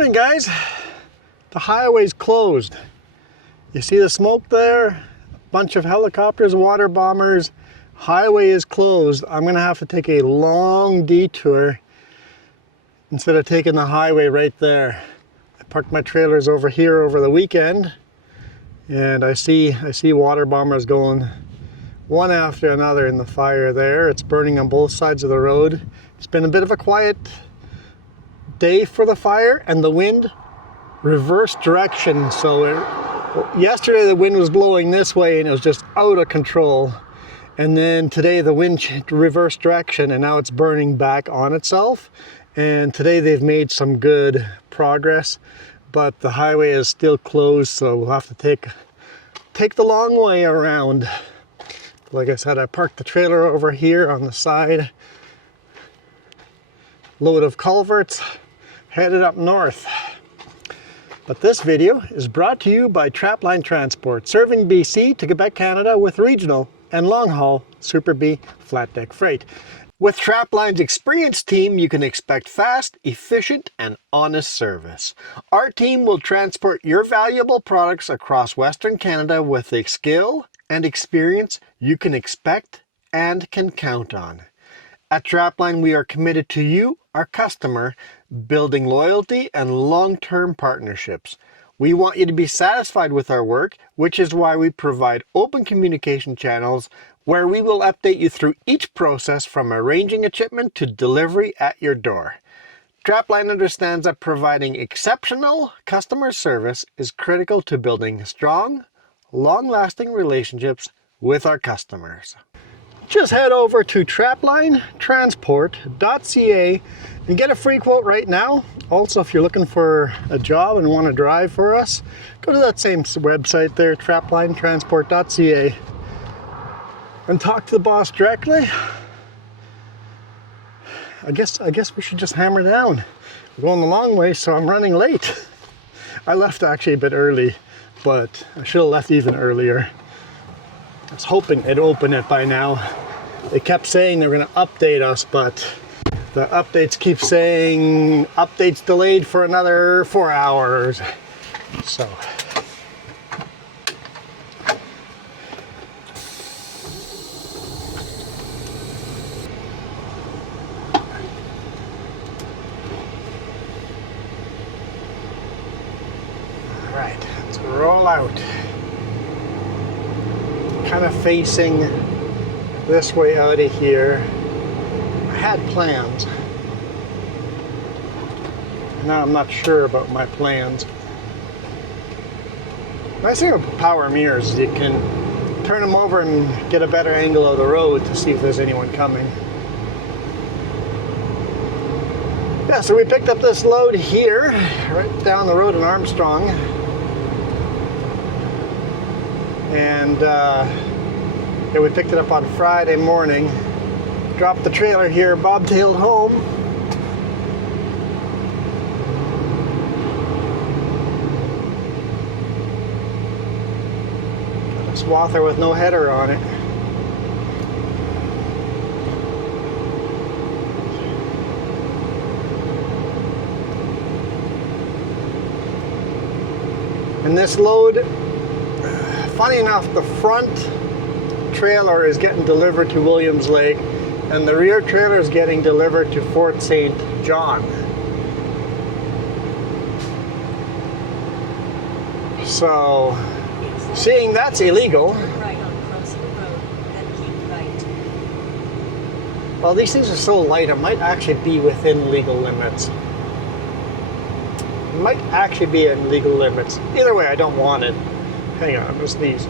Morning, guys. The highway's closed. You see the smoke there? A bunch of helicopters, water bombers. Highway is closed. I'm gonna have to take a long detour instead of taking the highway right there. I parked my trailers over here over the weekend, and I see water bombers going one after another in the fire there. It's burning on both sides of the road. It's been a bit of a quiet day for the fire, and the wind reversed direction. So yesterday the wind was blowing this way and it was just out of control. And then today the wind reversed direction and now it's burning back on itself. And today they've made some good progress, but the highway is still closed, so we'll have to take the long way around. Like I said, I parked the trailer over here on the side. Load of culverts, headed up north. But this video is brought to you by Trapline Transport, serving BC to Quebec, Canada with regional and long-haul Super B flat deck freight. With Trapline's experienced team, you can expect fast, efficient, and honest service. Our team will transport your valuable products across Western Canada with the skill and experience you can expect and can count on. At Trapline, we are committed to you, our customer, building loyalty and long-term partnerships. We want you to be satisfied with our work, which is why we provide open communication channels where we will update you through each process from arranging a shipment to delivery at your door. Trapline understands that providing exceptional customer service is critical to building strong, long-lasting relationships with our customers. Just head over to traplinetransport.ca and get a free quote right now. Also, if you're looking for a job and want to drive for us, go to that same website there, traplinetransport.ca, and talk to the boss directly. I guess we should just hammer down. We're going the long way, so I'm running late. I left actually a bit early, but I should have left even earlier. I was hoping they'd open it by now. They kept saying they were going to update us, but the updates keep saying updates delayed for another 4 hours. So all right, let's roll out. Kind of facing this way out of here. I had plans. Now I'm not sure about my plans. Nice thing about power mirrors is you can turn them over and get a better angle of the road to see if there's anyone coming. Yeah, so we picked up this load here, right down the road in Armstrong. And yeah, we picked it up on Friday morning, dropped the trailer here, bobtailed home. Got a swather with no header on it. And this load, funny enough, the front trailer is getting delivered to Williams Lake and the rear trailer is getting delivered to Fort St. John. So, seeing that's illegal, well, these things are so light, it might actually be within legal limits. It might actually be in legal limits. Either way, I don't want it. Hang on, I'm gonna sneeze.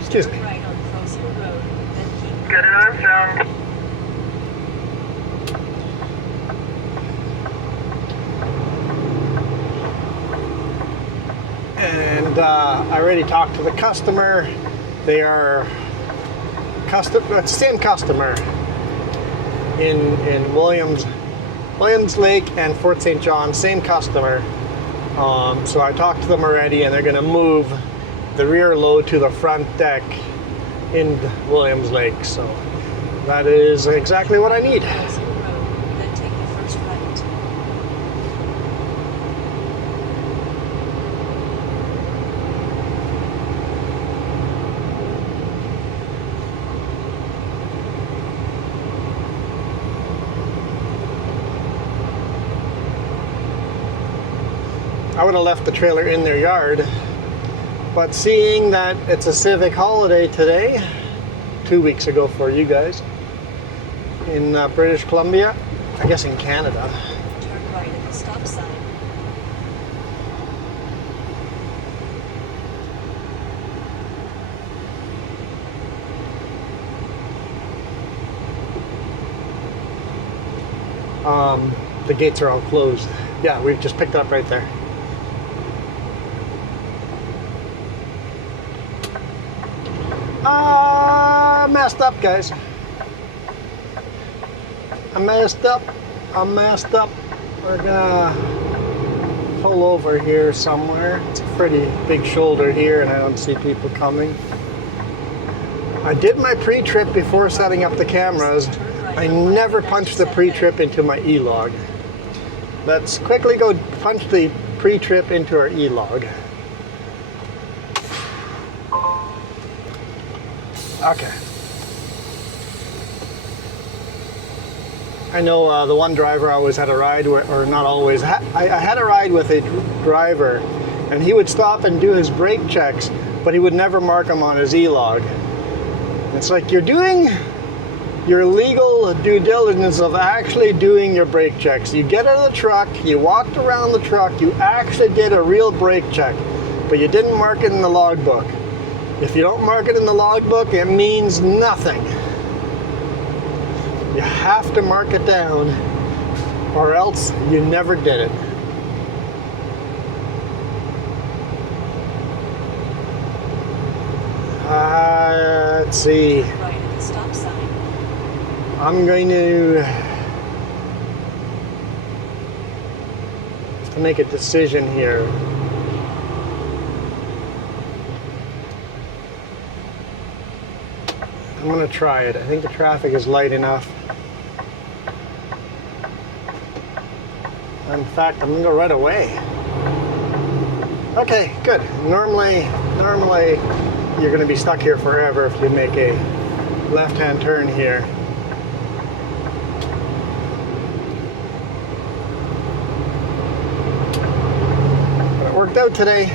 Excuse me. Right on Crossing Road, then keep Good in Armstrong. And I already talked to the customer. They are it's the same customer in Williams Lake and Fort St. John, same customer. So I talked to them already, and they're going to move the rear load to the front deck in Williams Lake. So that is exactly what I need. Crossing Road, then take the would have left the trailer in their yard. But seeing that it's a civic holiday today, 2 weeks ago for you guys, in British Columbia, I guess in Canada. Turn right at the stop sign. The gates are all closed. Yeah, we've just picked it up right there. Messed up, guys. I messed up. We're gonna pull over here somewhere. It's a pretty big shoulder here and I don't see people coming. I did my pre-trip before setting up the cameras. I never punched the pre-trip into my E-log. Let's quickly go punch the pre-trip into our E-log. Okay. I know the one driver I always had a ride with, or not always, I had a ride with a driver and he would stop and do his brake checks, but he would never mark them on his E-log. It's like you're doing your legal due diligence of actually doing your brake checks. You get out of the truck, you walked around the truck, you actually did a real brake check, but you didn't mark it in the logbook. If you don't mark it in the logbook, it means nothing. You have to mark it down, or else you never did it. Let's see. Right at the stop sign. I'm going to make a decision here. I'm going to try it. I think the traffic is light enough. In fact, I'm going to go right away. Okay, good. Normally you're going to be stuck here forever if you make a left-hand turn here. But it worked out today.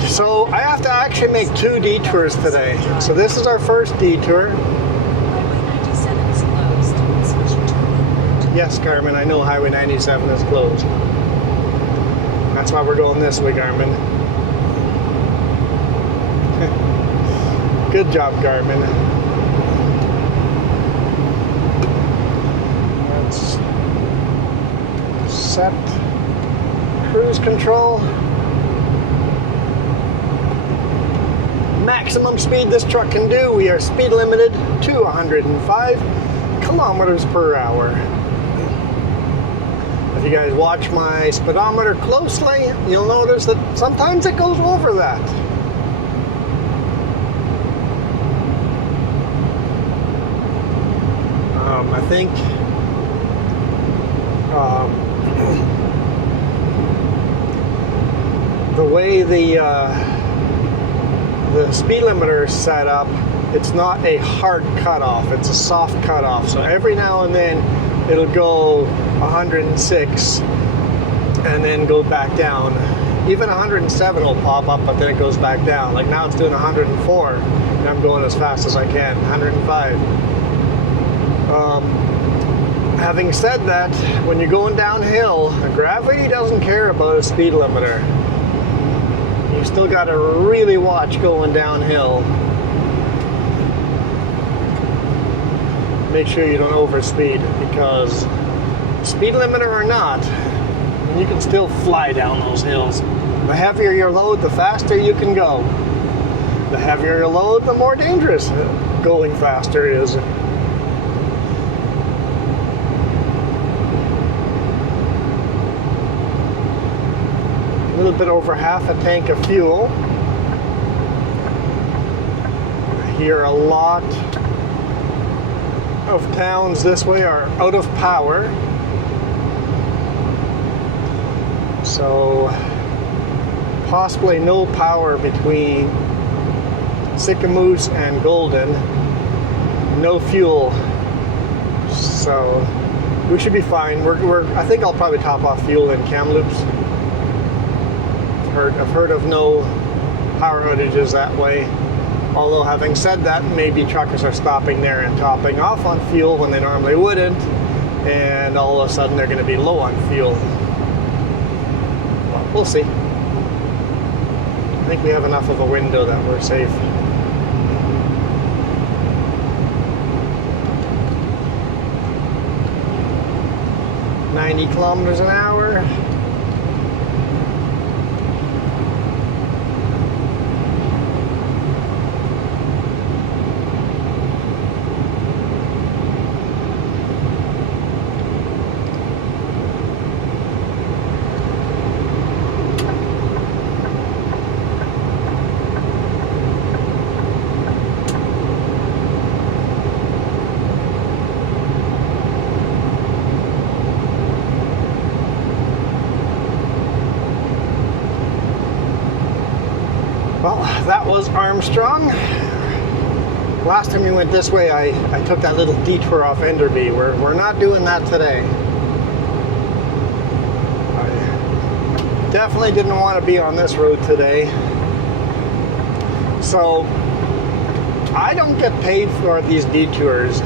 So I have to actually make 2 detours today. So this is our first detour. Highway 97 is closed. Switch your turn. Yes, Carmen, I know Highway 97 is closed. That's why we're going this way, Carmen. Good job, Carmen. Let's set cruise control. Maximum speed this truck can do. We are speed limited to 105 kilometers per hour. If you guys watch my speedometer closely, you'll notice that sometimes it goes over that. I think the way the speed limiter is set up, it's not a hard cutoff, it's a soft cutoff. So every now and then it'll go 106 and then go back down. Even 107 will pop up, but then it goes back down. Like now it's doing 104 and I'm going as fast as I can, 105. Having said that, when you're going downhill, gravity doesn't care about a speed limiter. You still got to really watch going downhill. Make sure you don't overspeed, because speed limiter or not, you can still fly down those hills. The heavier your load, the faster you can go. The heavier your load, the more dangerous going faster is. A little bit over half a tank of fuel. I hear a lot of towns this way are out of power. So possibly no power between Sycamoose and Golden, no fuel, so we should be fine. I think I'll probably top off fuel in Kamloops. I've heard of no power outages that way. Although having said that, maybe truckers are stopping there and topping off on fuel when they normally wouldn't, and all of a sudden they're going to be low on fuel. Well, we'll see. I think we have enough of a window that we're safe. "90 kilometers an hour. Well, that was Armstrong. Last time we went this way, I took that little detour off Enderby. We're not doing that today. I definitely didn't want to be on this road today. So, I don't get paid for these detours.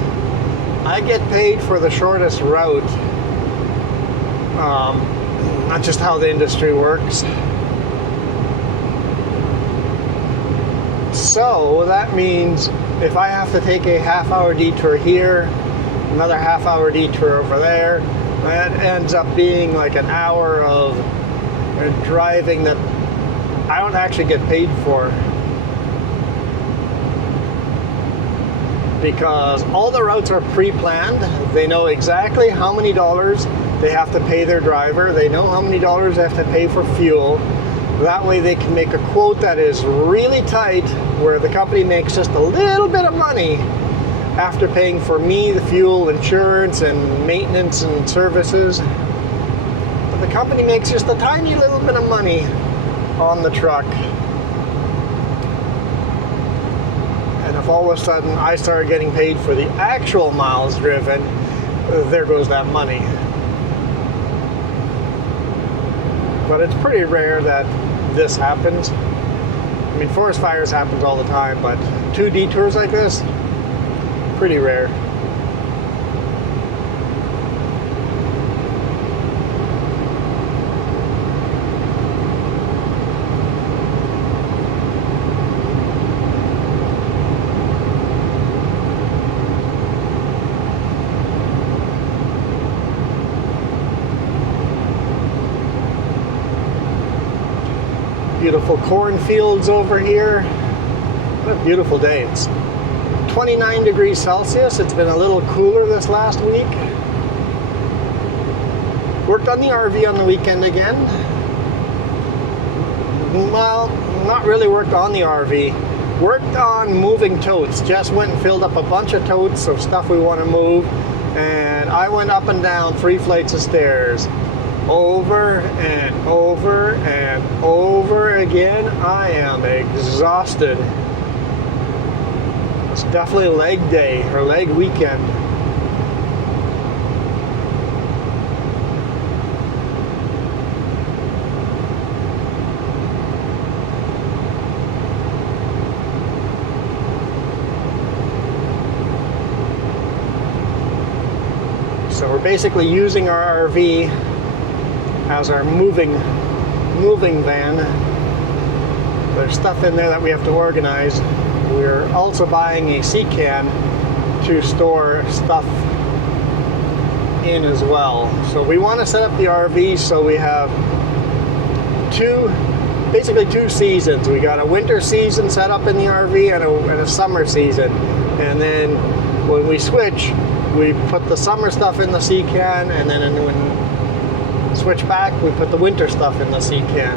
I get paid for the shortest route. Not just how the industry works. So that means if I have to take a half-hour detour here, another half-hour detour over there, that ends up being like an hour of driving that I don't actually get paid for. Because all the routes are pre-planned. They know exactly how many dollars they have to pay their driver. They know how many dollars they have to pay for fuel. That way they can make a quote that is really tight, where the company makes just a little bit of money after paying for me, the fuel, insurance, and maintenance and services. But the company makes just a tiny little bit of money on the truck. And if all of a sudden I start getting paid for the actual miles driven, there goes that money. But it's pretty rare that this happens. I mean, forest fires happens all the time, but 2 detours like this, pretty rare. Beautiful cornfields over here. What a beautiful day. It's 29 degrees Celsius. It's been a little cooler this last week. Worked on the RV on the weekend again. Well, not really worked on the RV. Worked on moving totes. Just went and filled up a bunch of totes of stuff we want to move. And I went up and down 3 flights of stairs. Over and over and over again. I am exhausted. It's definitely leg day or leg weekend. So we're basically using our RV as our moving van. There's stuff in there that we have to organize. We're also buying a sea can to store stuff in as well. So we want to set up the RV so we have basically two seasons. We got a winter season set up in the RV and a summer season. And then when we switch, we put the summer stuff in the sea can, and then when switch back, we put the winter stuff in the sea can.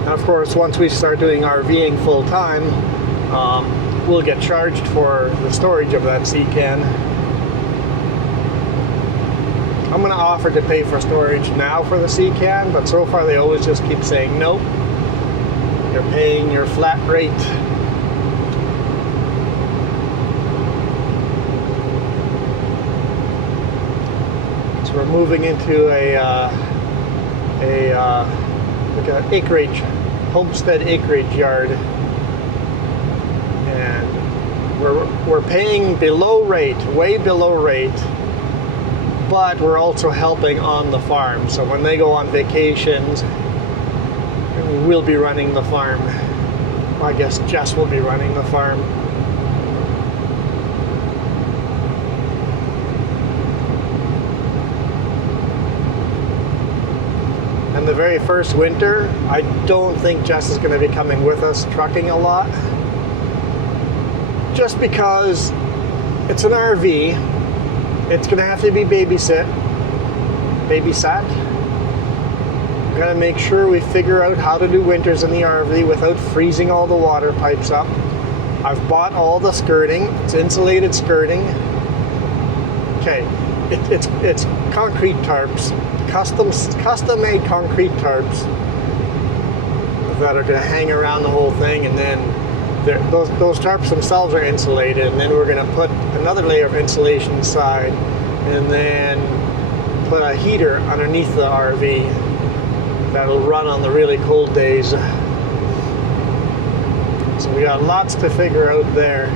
And of course, once we start doing RVing full time, we'll get charged for the storage of that sea can. I'm going to offer to pay for storage now for the sea can, but so far they always just keep saying nope. You're paying your flat rate. So we're moving into like an acreage, homestead acreage yard, and we're paying below rate, way below rate, but we're also helping on the farm. So when they go on vacations, we'll be running the farm. Well, I guess Jess will be running the farm. And the very first winter, I don't think Jess is going to be coming with us trucking a lot. Just because it's an RV, it's going to have to be babysat. We're going to make sure we figure out how to do winters in the RV without freezing all the water pipes up. I've bought all the skirting. It's insulated skirting. Okay, it's concrete tarps, custom-made concrete tarps that are going to hang around the whole thing, and then those tarps themselves are insulated, and then we're going to put another layer of insulation inside, and then put a heater underneath the RV that'll run on the really cold days. So we got lots to figure out there.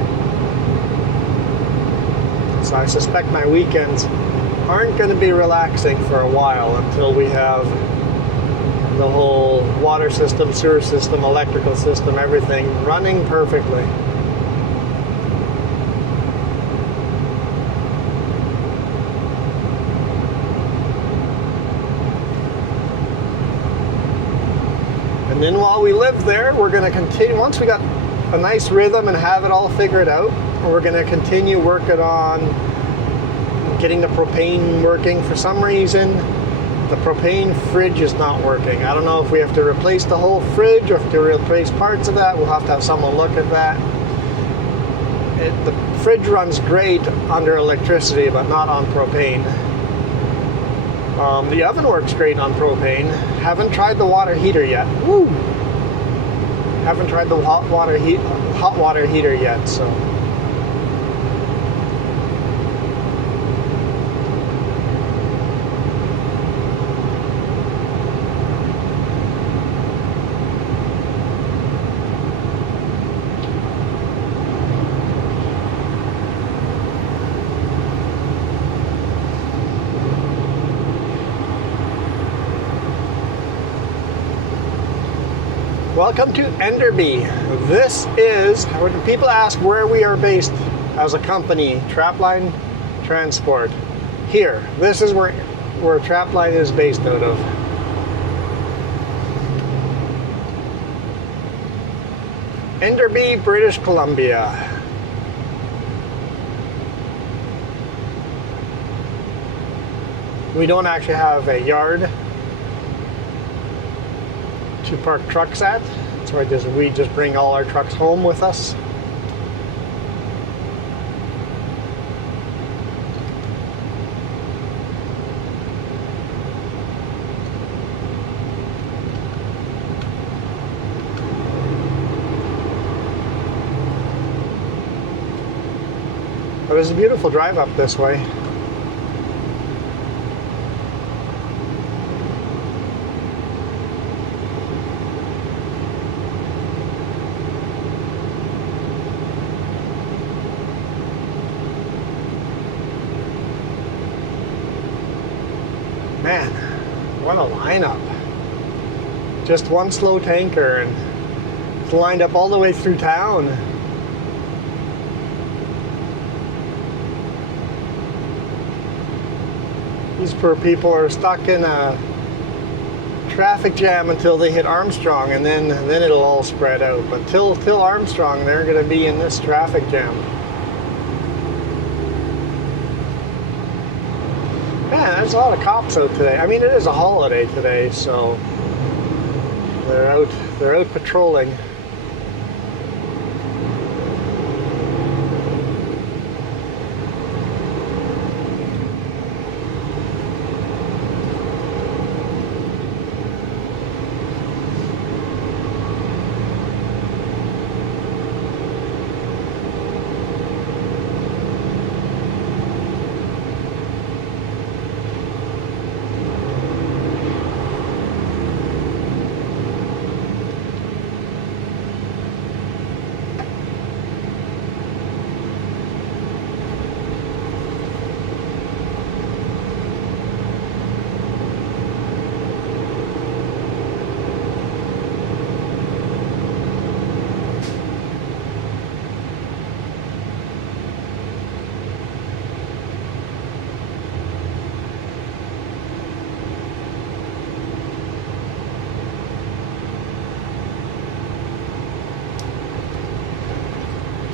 So I suspect my weekends aren't going to be relaxing for a while until we have the whole water system, sewer system, electrical system, everything running perfectly. And then while we live there, we're going to continue, once we got a nice rhythm and have it all figured out, we're going to continue working on getting the propane working. For some reason, the propane fridge is not working. I don't know if we have to replace the whole fridge or if to replace parts of that. We'll have to have someone look at that. The fridge runs great under electricity, but not on propane. The oven works great on propane. Haven't tried the water heater yet. Woo! Haven't tried the hot water heater yet, so. Welcome to Enderby. This is, when people ask where we are based as a company, Trapline Transport. Here, this is where Trapline is based out of. Enderby, British Columbia. We don't actually have a yard to park trucks at, so we just bring all our trucks home with us. It was a beautiful drive up this way. Man, what a lineup. Just one slow tanker, and it's lined up all the way through town. These poor people are stuck in a traffic jam until they hit Armstrong, and then it'll all spread out. But till Armstrong, they're going to be in this traffic jam. Yeah, there's a lot of cops out today. I mean, it is a holiday today, so they're out patrolling.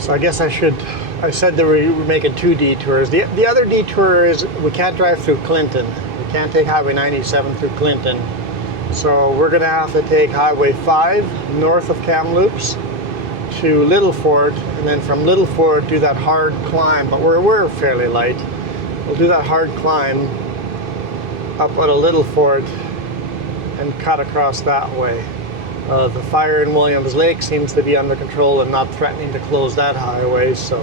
So I guess I said that we were making 2 detours. The other detour is we can't drive through Clinton. We can't take Highway 97 through Clinton. So we're gonna have to take Highway 5 north of Kamloops to Little Fort, and then from Little Fort do that hard climb, but we're fairly light. We'll do that hard climb up out of Little Fort and cut across that way. The fire in Williams Lake seems to be under control and not threatening to close that highway, so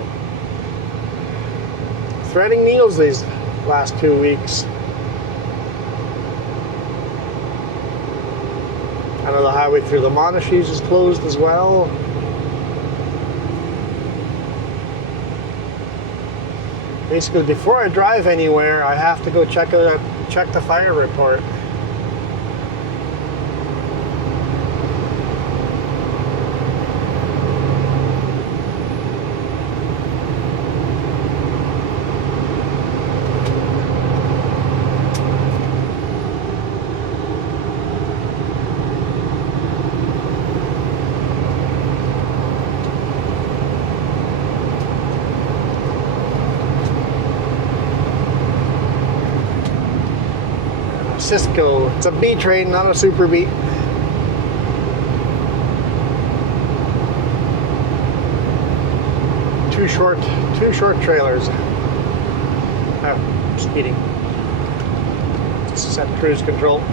threading needles these last 2 weeks. I know the highway through the Monashees is closed as well. Basically, before I drive anywhere, I have to go check the fire report. Cisco. It's a B train, not a super B. Two short trailers. Oh, speeding. Set cruise control.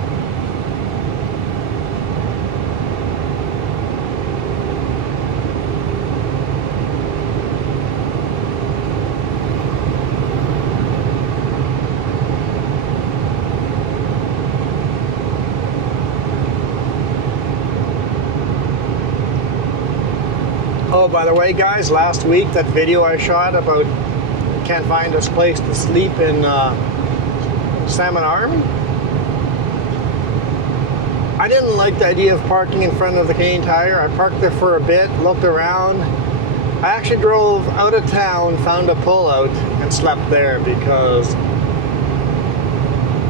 Oh, by the way, guys, last week that video I shot about can't find us place to sleep in Salmon Arm. I didn't like the idea of parking in front of the Canadian Tire. I parked there for a bit, looked around. I actually drove out of town, found a pullout, and slept there because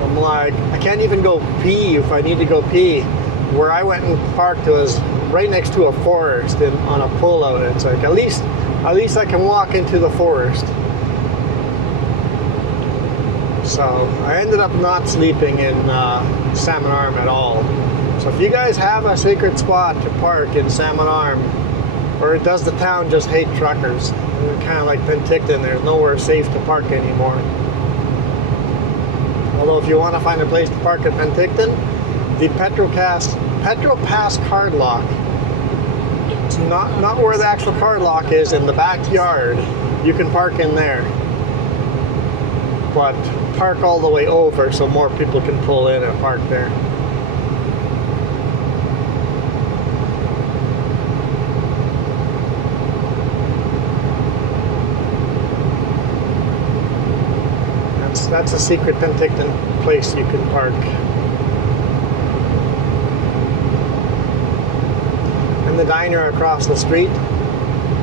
I'm like, I can't even go pee if I need to go pee. Where I went and parked was right next to a forest on a pullout. It's like at least I can walk into the forest. So I ended up not sleeping in Salmon Arm at all. So if you guys have a secret spot to park in Salmon Arm, or does the town just hate truckers? Kind of like Penticton, there's nowhere safe to park anymore. Although if you want to find a place to park at Penticton, the Petro Pass card lock, not where the actual card lock is, in the backyard, you can park in there. But park all the way over so more people can pull in and park there. That's a secret Penticton place you can park. And the diner across the street,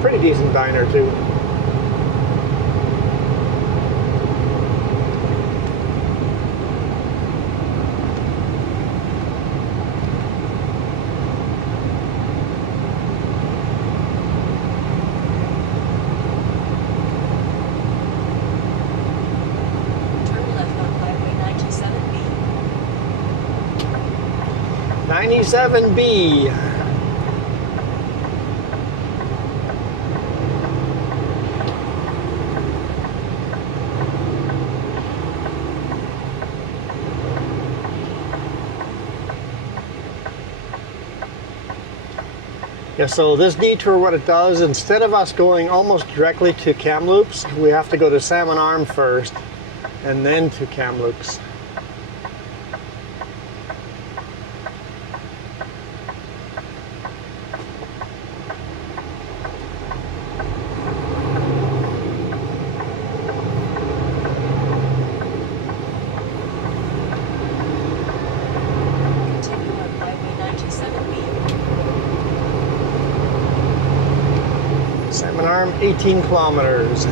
pretty decent diner too. Turn left on Highway 97B. 97B. Yeah, so this detour, what it does, instead of us going almost directly to Kamloops, we have to go to Salmon Arm first and then to Kamloops. Continue on Highway 97B. Salmon Arm, 18 kilometers.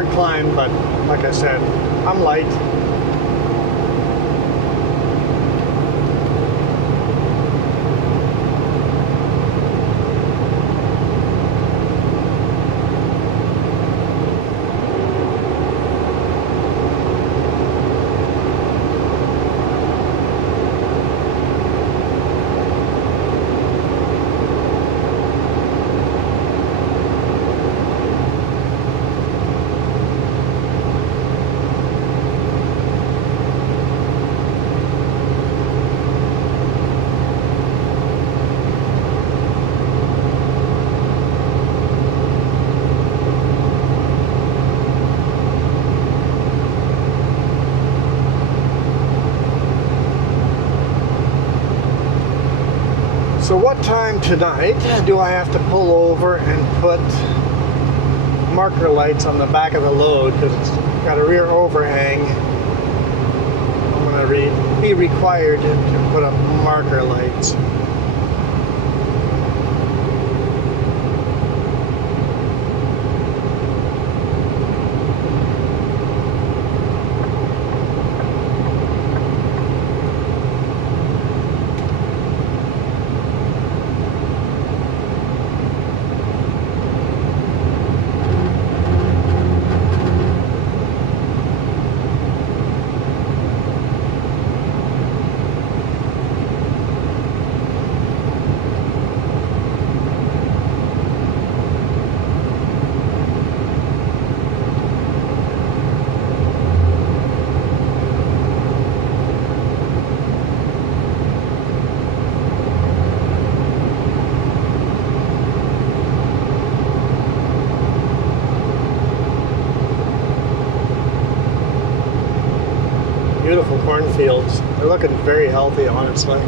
hard climb, but like I said, I'm light. So what time tonight do I have to pull over and put marker lights on the back of the load because it's got a rear overhang? I'm going to be required to put up marker lights. Beautiful cornfields. They're looking very healthy, honestly.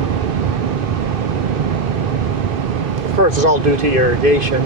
Of course, it's all due to irrigation.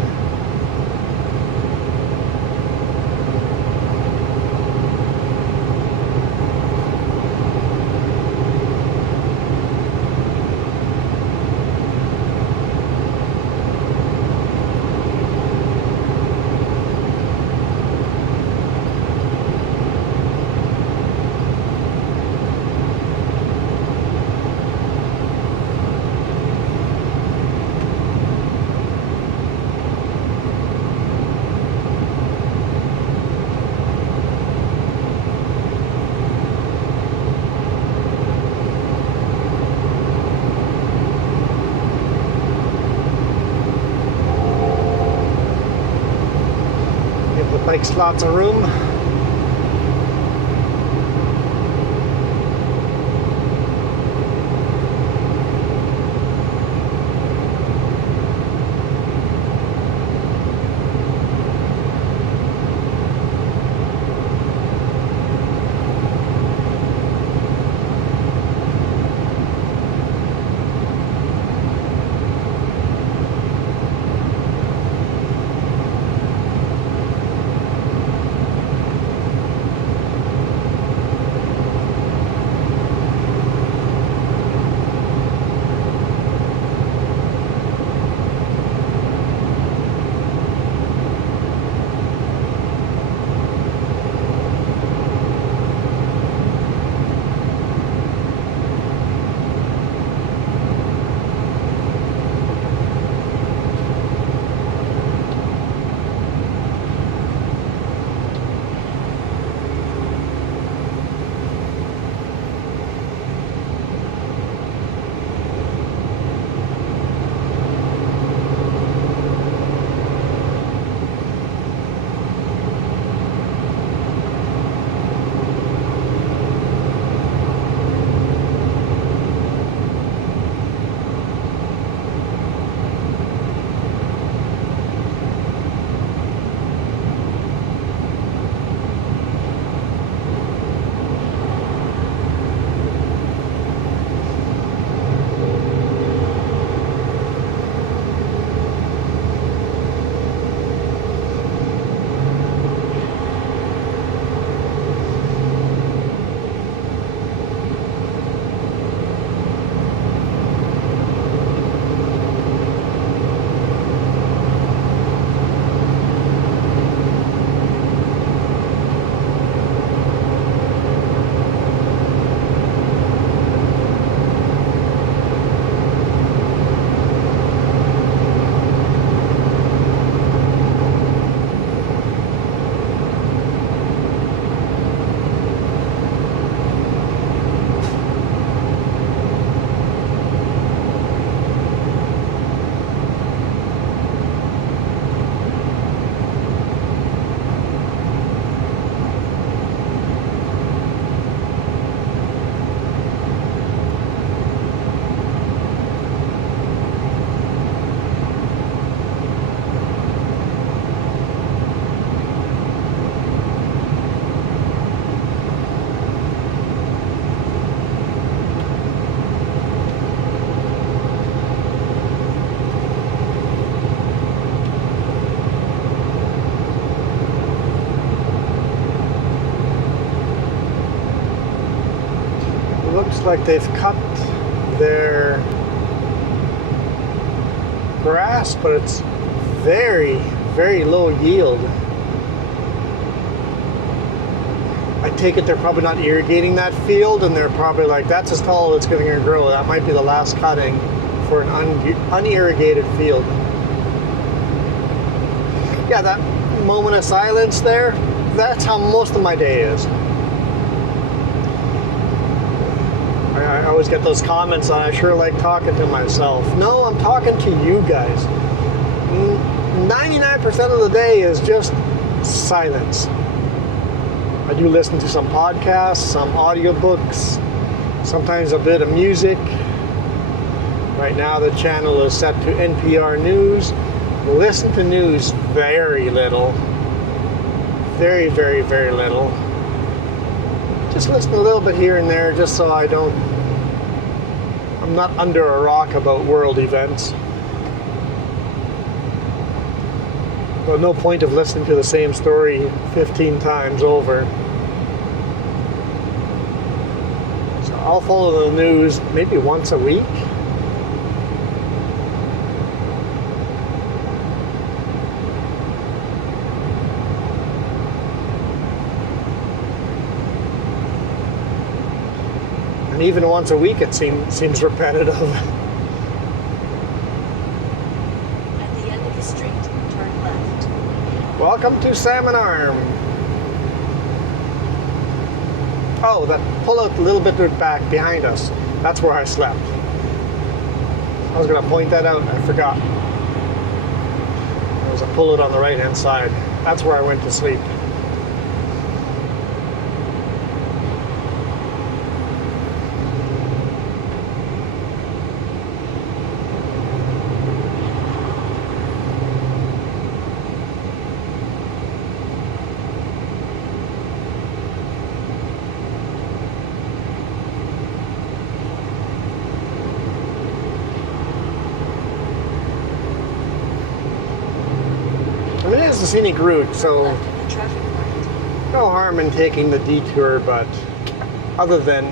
Makes lots of room. like they've cut their grass, but it's very, very low yield. I take it they're probably not irrigating that field, and they're probably like, that's as tall as it's going to grow. That might be the last cutting for an unirrigated field. Yeah, that moment of silence there, that's how most of my day is. I always get those comments on, I sure like talking to myself. No, I'm talking to you guys. 99% of the day is just silence. I do listen to some podcasts, some audiobooks, sometimes a bit of music. Right now the channel is set to NPR News. Listen to news very little. Very, very, very little. Just listen a little bit here and there just so I'm not under a rock about world events. But no point of listening to the same story 15 times over. So I'll follow the news maybe once a week. And even once a week it seems repetitive. At the end of the street, turn left. Welcome to Salmon Arm. Oh, that pull out a little bit back behind us. That's where I slept. I was going to point that out and I forgot. There was a pull out on the right hand side. That's where I went to sleep. I mean, it is a scenic route, so Left at the traffic light. no harm in taking the detour, but other than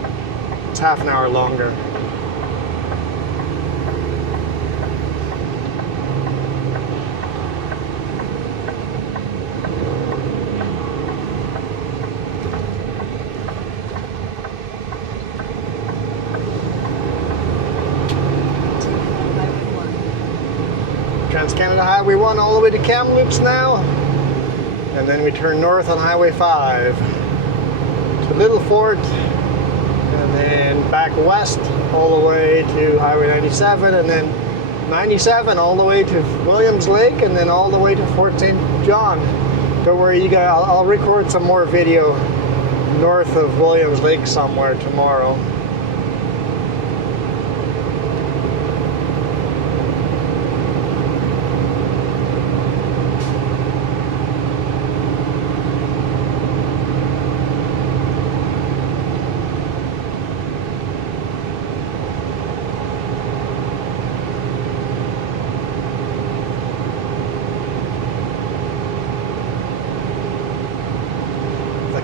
it's half an hour longer. Trans-Canada Highway 1 all the way to Kamloops now, and then we turn north on Highway 5 to Little Fort, and then back west all the way to Highway 97, and then 97 all the way to Williams Lake, and then all the way to Fort St. John. Don't worry, you guys, I'll record some more video north of Williams Lake somewhere tomorrow.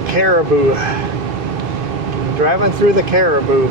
Caribou. Driving through the Caribou.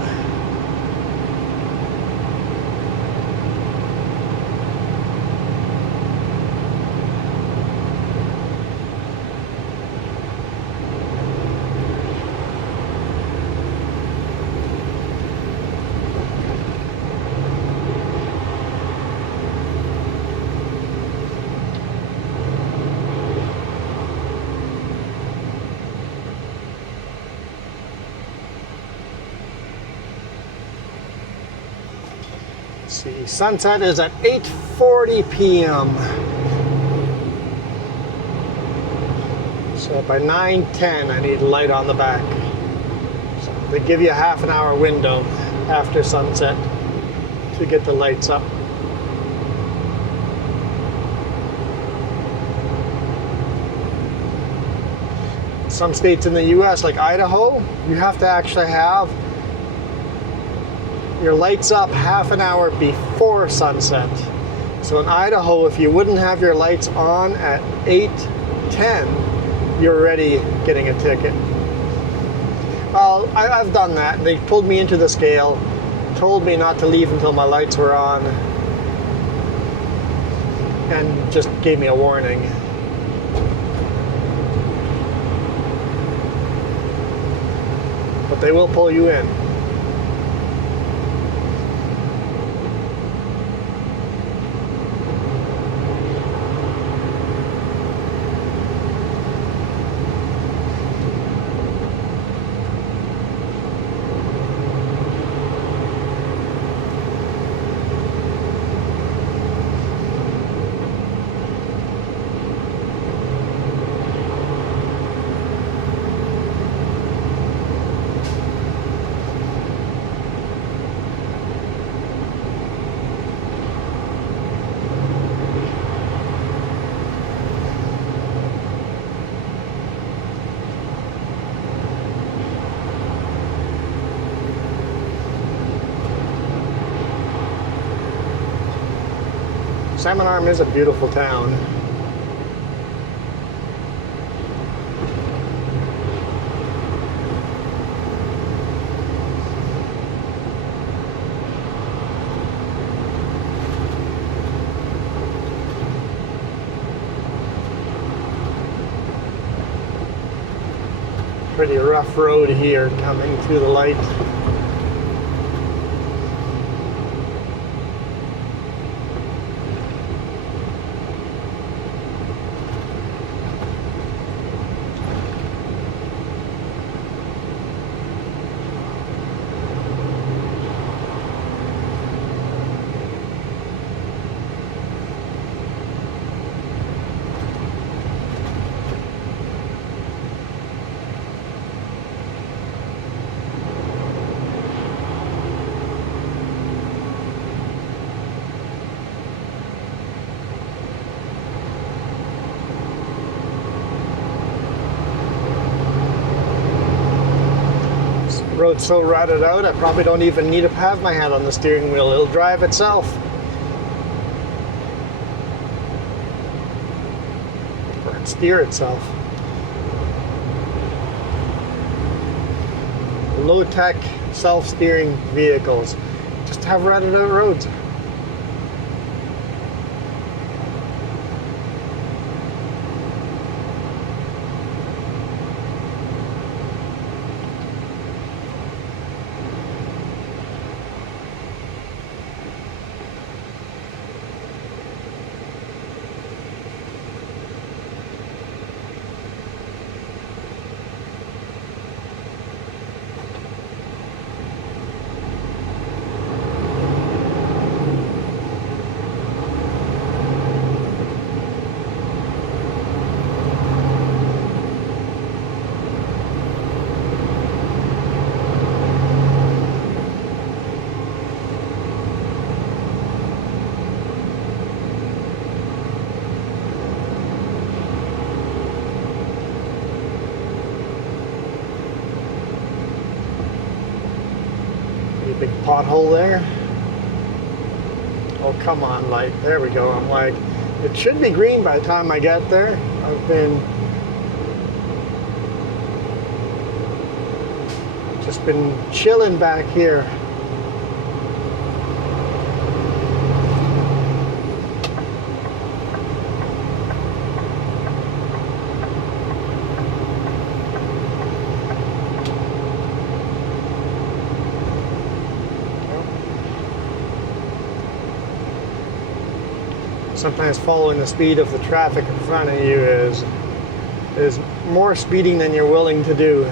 See, sunset is at 8:40 p.m. So by 9:10 I need light on the back. So they give you a half an hour window after sunset to get the lights up. Some states in the US, like Idaho, you have to actually have your lights up half an hour before sunset. So in Idaho, if you wouldn't have your lights on at 8:10, you're already getting a ticket. Well, I've done that. They pulled me into the scale, told me not to leave until my lights were on, and just gave me a warning. But they will pull you in. Salmon Arm is a beautiful town. Pretty rough road here coming through the light. Road's so rutted out, I probably don't even need to have my hand on the steering wheel. It'll drive itself. Or steer itself. Low-tech, self-steering vehicles just have rutted out roads. Big pothole there. Oh, come on, light. There we go. I'm like, it should be green by the time I get there. I've just been chilling back here. Sometimes following the speed of the traffic in front of you is more speeding than you're willing to do.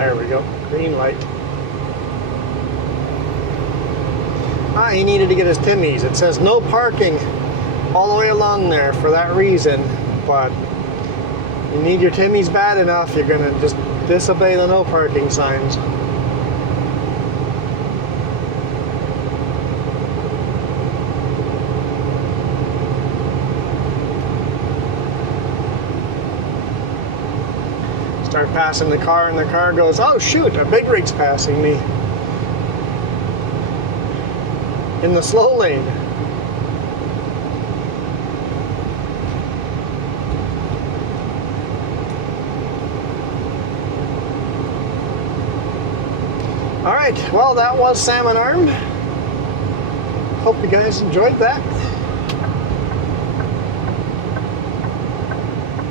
There we go, green light. He needed to get his Timmies. It says no parking all the way along there for that reason, but you need your Timmies bad enough, you're gonna just disobey the no parking signs. Start passing the car and the car goes, oh shoot, a big rig's passing me in the slow lane. All right, well, that was Salmon Arm. Hope you guys enjoyed that.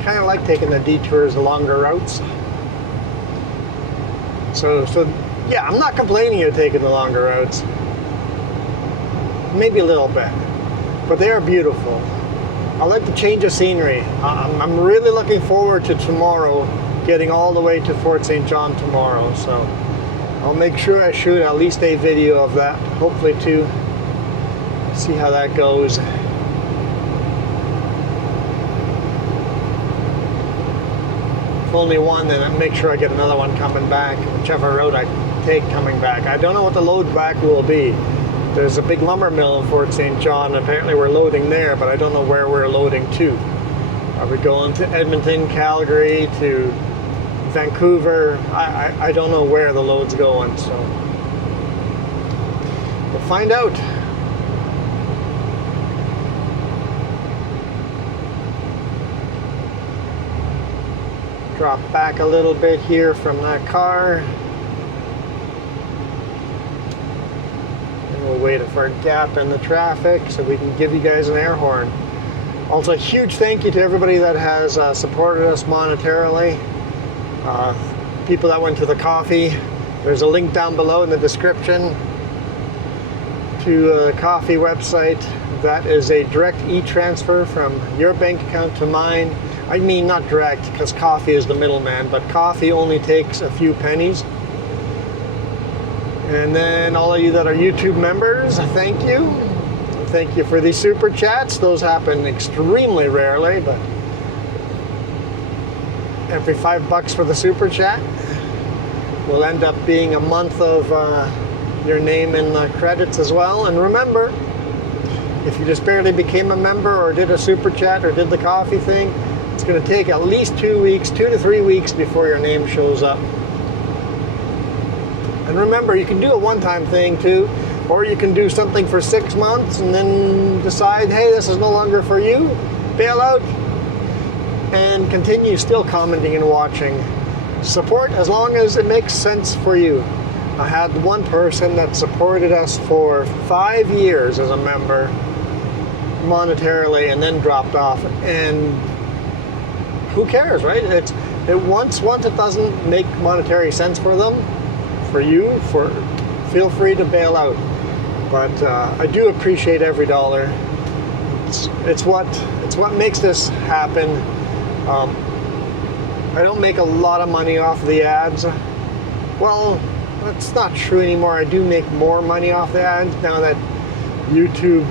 Kind of like taking the detours, the longer routes. So yeah, I'm not complaining of taking the longer routes. Maybe a little bit, but they are beautiful. I like the change of scenery. I'm really looking forward to tomorrow, getting all the way to Fort St. John tomorrow. So I'll make sure I shoot at least a video of that, hopefully two. See how that goes. If only one, then I'll make sure I get another one coming back, whichever road I take coming back. I don't know what the load back will be. There's a big lumber mill in Fort St. John. Apparently we're loading there, but I don't know where we're loading to. Are we going to Edmonton, Calgary, to Vancouver? I don't know where the load's going, so we'll find out. Drop back a little bit here from that car. We'll wait for a gap in the traffic so we can give you guys an air horn. Also, a huge thank you to everybody that has supported us monetarily. People that went to the coffee. There's a link down below in the description to the coffee website. That is a direct e-transfer from your bank account to mine. I mean, not direct, because coffee is the middleman, but coffee only takes a few pennies. And then all of you that are YouTube members, thank you. Thank you for these super chats. Those happen extremely rarely, but every $5 for the super chat will end up being a month of your name in the credits as well. And remember, if you just barely became a member or did a super chat or did the coffee thing, it's going to take at least 2 weeks, 2 to 3 weeks before your name shows up. And remember, you can do a one-time thing too, or you can do something for 6 months and then decide, hey, this is no longer for you, bail out, and continue still commenting and watching. Support as long as it makes sense for you. I had one person that supported us for 5 years as a member monetarily and then dropped off, and who cares, right? Once it doesn't make monetary sense for them, for you, feel free to bail out. But I do appreciate every dollar. It's what makes this happen. I don't make a lot of money off the ads. Well, that's not true anymore. I do make more money off the ads now that YouTube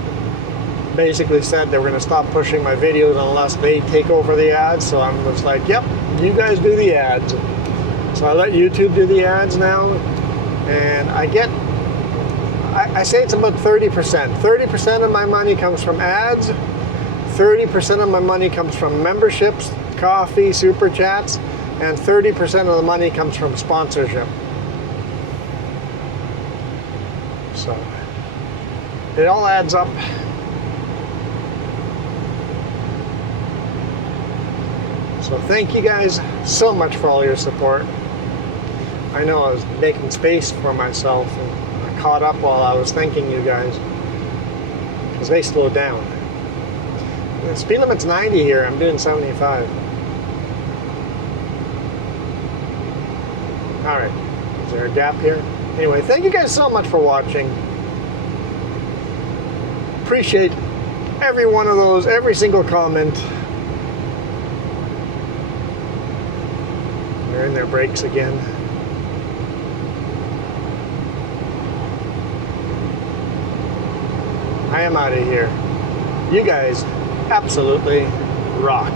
basically said they were going to stop pushing my videos unless they take over the ads. So I'm just like, yep, you guys do the ads. So I let YouTube do the ads now, and I say it's about 30%. 30% of my money comes from ads, 30% of my money comes from memberships, coffee, super chats, and 30% of the money comes from sponsorship. So it all adds up. So thank you guys so much for all your support. I know I was making space for myself, and I caught up while I was thanking you guys, because they slowed down. The speed limit's 90 here, I'm doing 75. Alright, is there a gap here? Anyway, thank you guys so much for watching. Appreciate every one of those, every single comment. They're in their brakes again. I am out of here. You guys absolutely rock.